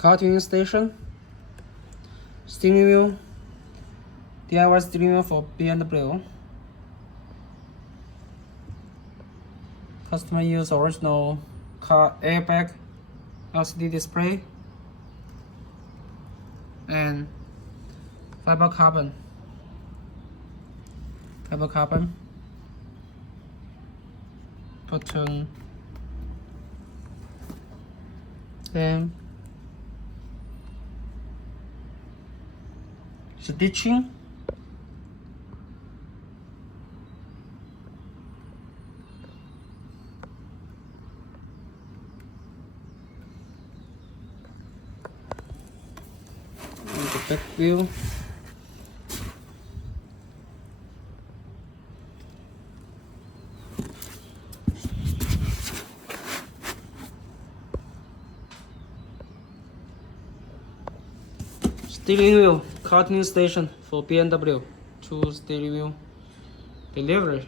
car tuning station, steering wheel, DIY steering wheel for BMW. Customer use original car airbag, LCD display, and fiber carbon button, and stitching. And the back wheel. Steering wheel, car tuning station for BMW. 2 steering wheel delivery.